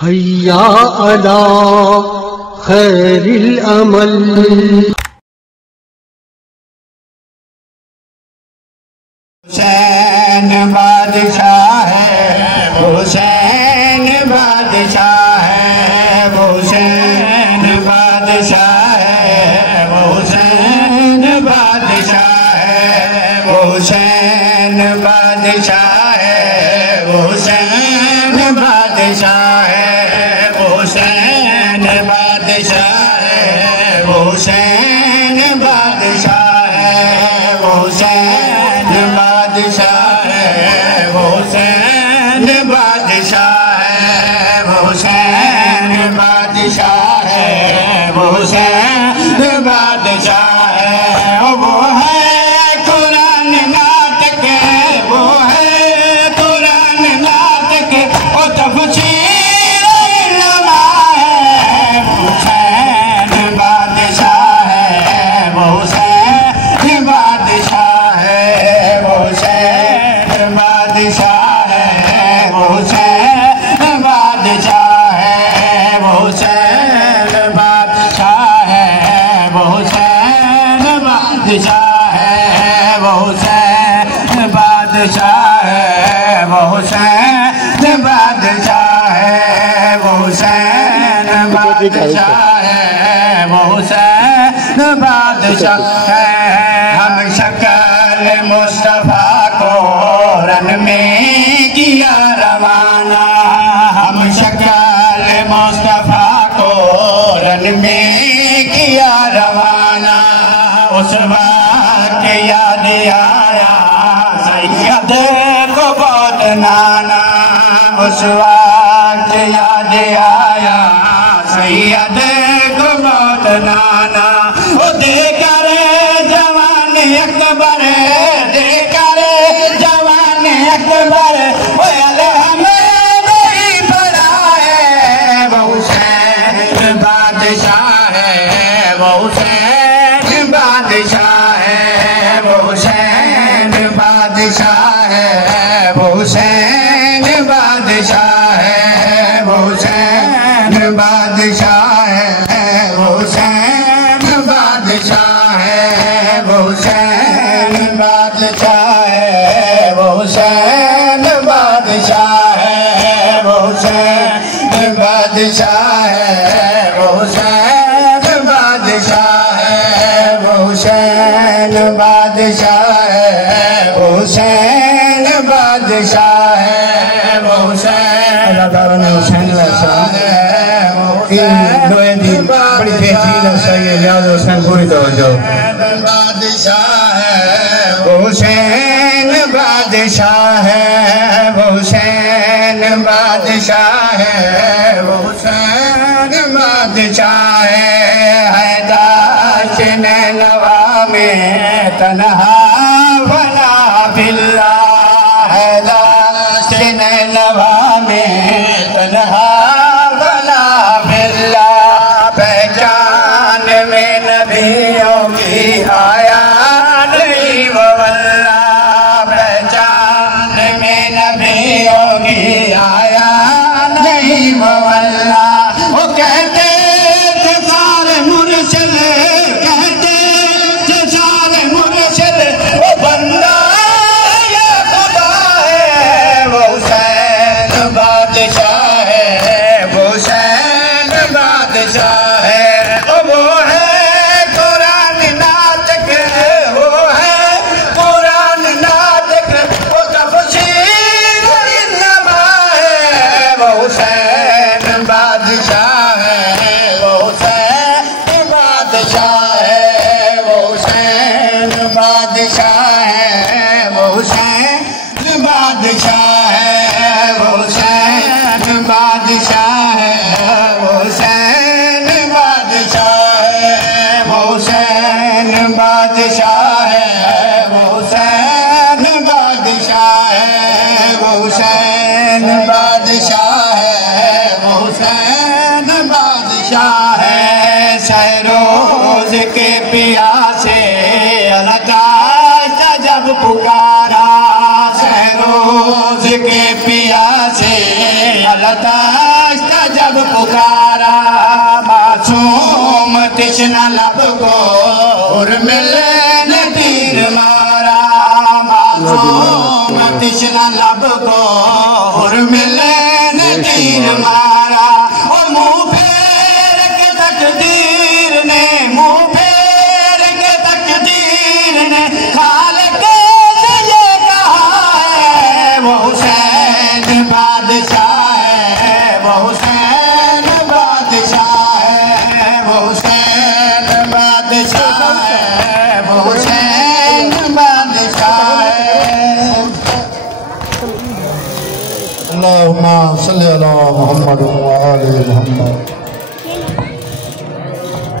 हैया अला खैरिल अमल। हुसैन बादशाह है, हुसैन बादशाह है, हुसैन बादशाह है, हुसैन बादशाह है, हुसैन बादशाह है, हुसैन बादशाह है, हुसैन बादशाह है, हुसैन बादशाह है, हुसैन बादशाह है, हुसैन बादशाह है, हुसैन बादशाह है, हुसैन बादशाह है। वो है कुरान नाटक, वो है कुरान नाटक, वो तफसीर इल्मा है। हुसैन बादशाह है, हुसैन बादशाह है, हुसैन बादशाह है, हुसैन बादशाह है, हुसैन बादशाह है, हुसैन बादशाह है, हुसैन बादशाह है, हुसैन बादशाह है, हुसैन बादशाह है, हुसैन बादशाह है। हम शक्ल मुस्तफा को रन में किया रवाना, हम शक्ल मुस्तफा को रन में किया रवाना। उस वक्त याद आया सैयद को बहुत नाना, उस वक्त याद आया सैयद को बहुत नाना। वो देकर जवान अकबर, देकर जवान अकबर, वो हमें नहीं पड़ा है। वो हुसैन बादशाह है, वो हुसैन बादशाह है, वो हुसैन बादशाह है, वो हुसैन बादशाह है, वो हुसैन बादशाह है, वो हुसैन बादशाह है, वो हुसैन बादशाह है, वो हुसैन बादशाह है, वो हुसैन बादशाह है, वो हुसैन बादशाह है, वो हुसैन बादशाह है, वो हुसैन बादशाह है, वो हुसैन। अल्लाह ताला ने हुसैन बड़ी बेहतरीन सही लिहाज हुसैन पूरी तवज्जो। बादशाह है, वो हुसैन बादशाह है, वो हुसैन बादशाह है, वो हुसैन बादशाह है। दाश्त नवा में तन्हा बना बिल्ला है, दाश्त नवा में तन्हा बना बिल्ला। पहचान में नबियों की आया नहीं वो अल्लाह, पहचान में नबियों की आया नहीं वो अल्लाह। वो कहते थे सारे मुर्शिद, कहते थे सारे मुर्शिद, वो बंदा ये खुदा है। वो हुसैन बादशाह है, वो हुसैन बादशाह है। वो है कुरान नाटक, वो है कुरान नाटक, वो तफसीर इल्मा है। वो हुसैन बादशाह है, वो हुसैन बादशाह है, वो हुसैन बादशाह है, वो हुसैन बादशाह है, वो हुसैन बादशाह है, वो हुसैन बादशाह है, वो हुसैन बादशाह है, वो हुसैन बादशाह है, वो हुसैन बादशाह है, वो हुसैन बादशाह है। शहरोज के प्यासे अल्लाह जब पुकारा, शहरोज के प्यासे अल्लाह लब पुकारा मासूम तिश्ना लब को और मिलने तीर मारा मासूम तिश्ना लब को और मिलने तीर मारा और मुंह फेर के तकदीर ने मुंह फेर के तकदीर ने खालिक से ये कहा है वो हुसैन बादशाह है वो हुसैन बादशाह है वो हुसैन बादशाह है वो हुसैन बादशाह है। अल्लाहुम्मा सल्ली अला मुहम्मद व आले मुहम्मद।